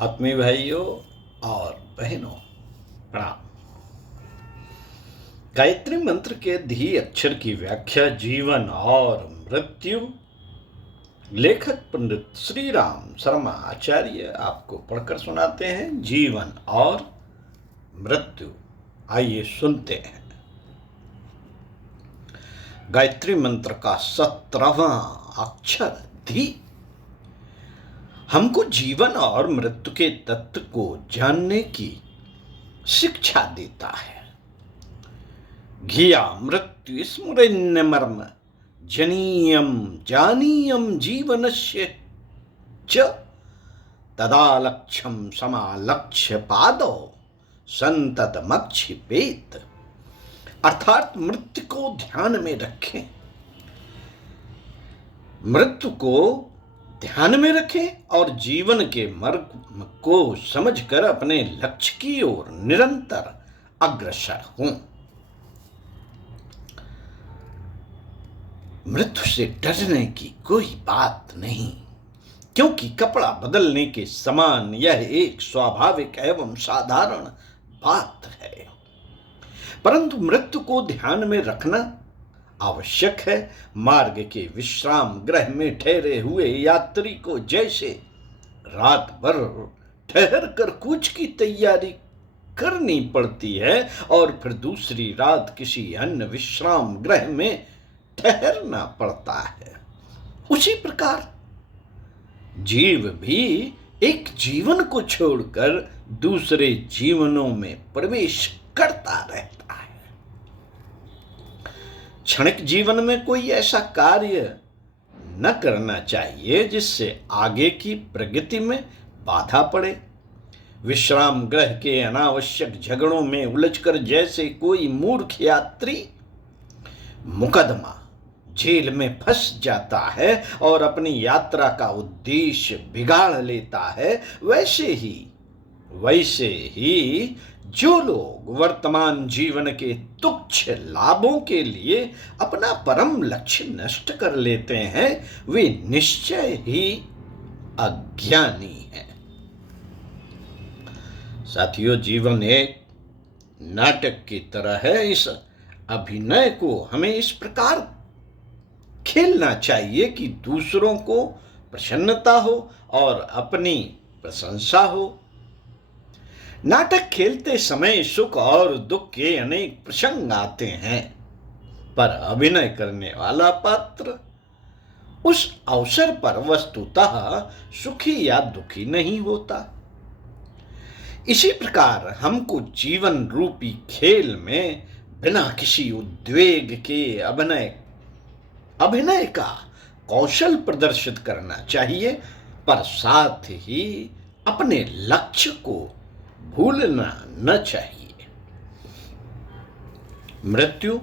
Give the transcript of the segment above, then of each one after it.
आत्मीय भाइयों और बहनों, प्रणाम। गायत्री मंत्र के धी अक्षर की व्याख्या जीवन और मृत्यु लेखक पंडित श्री राम शर्मा आचार्य आपको पढ़कर सुनाते हैं। जीवन और मृत्यु, आइए सुनते हैं। गायत्री मंत्र का 17वां अक्षर धी हमको जीवन और मृत्यु के तत्व को जानने की शिक्षा देता है। धिया मृत्यु स्मृण्य मर्म जनीयम जानीयम जीवनस्य च तदा लक्ष्यम समालक्ष्य पादो संततमक्षिपेत। अर्थात मृत्यु को ध्यान में रखें, मृत्यु को ध्यान में रखें और जीवन के मार्ग को समझकर अपने लक्ष्य की ओर निरंतर अग्रसर हों। मृत्यु से डरने की कोई बात नहीं, क्योंकि कपड़ा बदलने के समान यह एक स्वाभाविक एवं साधारण बात है। परंतु मृत्यु को ध्यान में रखना आवश्यक है। मार्ग के विश्राम गृह में ठहरे हुए यात्री को जैसे रात भर ठहर कर कूच की तैयारी करनी पड़ती है और फिर दूसरी रात किसी अन्य विश्राम गृह में ठहरना पड़ता है, उसी प्रकार जीव भी एक जीवन को छोड़कर दूसरे जीवनों में प्रवेश करता रहता है। क्षणिक जीवन में कोई ऐसा कार्य न करना चाहिए जिससे आगे की प्रगति में बाधा पड़े। विश्राम गृह के अनावश्यक झगड़ों में उलझकर जैसे कोई मूर्ख यात्री मुकदमा जेल में फंस जाता है और अपनी यात्रा का उद्देश्य बिगाड़ लेता है, वैसे ही जो लोग वर्तमान जीवन के तुच्छ लाभों के लिए अपना परम लक्ष्य नष्ट कर लेते हैं, वे निश्चय ही अज्ञानी हैं। साथियों, जीवन एक नाटक की तरह है। इस अभिनय को हमें इस प्रकार खेलना चाहिए कि दूसरों को प्रसन्नता हो और अपनी प्रशंसा हो। नाटक खेलते समय सुख और दुख के अनेक प्रसंग आते हैं, पर अभिनय करने वाला पात्र उस अवसर पर वस्तुतः सुखी या दुखी नहीं होता। इसी प्रकार हमको जीवन रूपी खेल में बिना किसी उद्वेग के अभिनय का कौशल प्रदर्शित करना चाहिए, पर साथ ही अपने लक्ष्य को भूलना न चाहिए। मृत्यु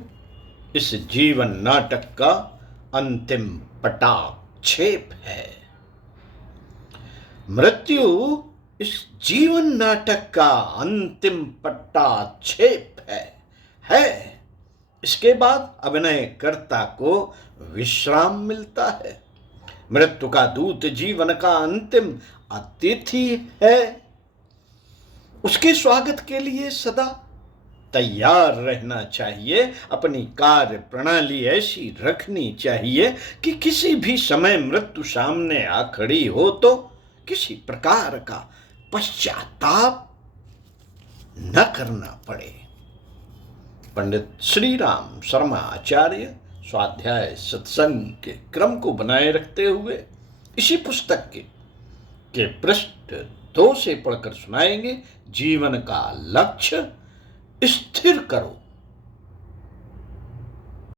इस जीवन नाटक का अंतिम पटाक्षेप है। मृत्यु इस जीवन नाटक का अंतिम पटाक्षेप है। इसके बाद अभिनयकर्ता को विश्राम मिलता है। मृत्यु का दूत जीवन का अंतिम अतिथि है। उसके स्वागत के लिए सदा तैयार रहना चाहिए। अपनी कार्य प्रणाली ऐसी रखनी चाहिए कि किसी भी समय मृत्यु सामने आ खड़ी हो तो किसी प्रकार का पश्चाताप न करना पड़े। पंडित श्री राम शर्मा आचार्य स्वाध्याय सत्संग के क्रम को बनाए रखते हुए इसी पुस्तक के पृष्ठ 2 से पढ़कर सुनाएंगे। जीवन का लक्ष्य स्थिर करो।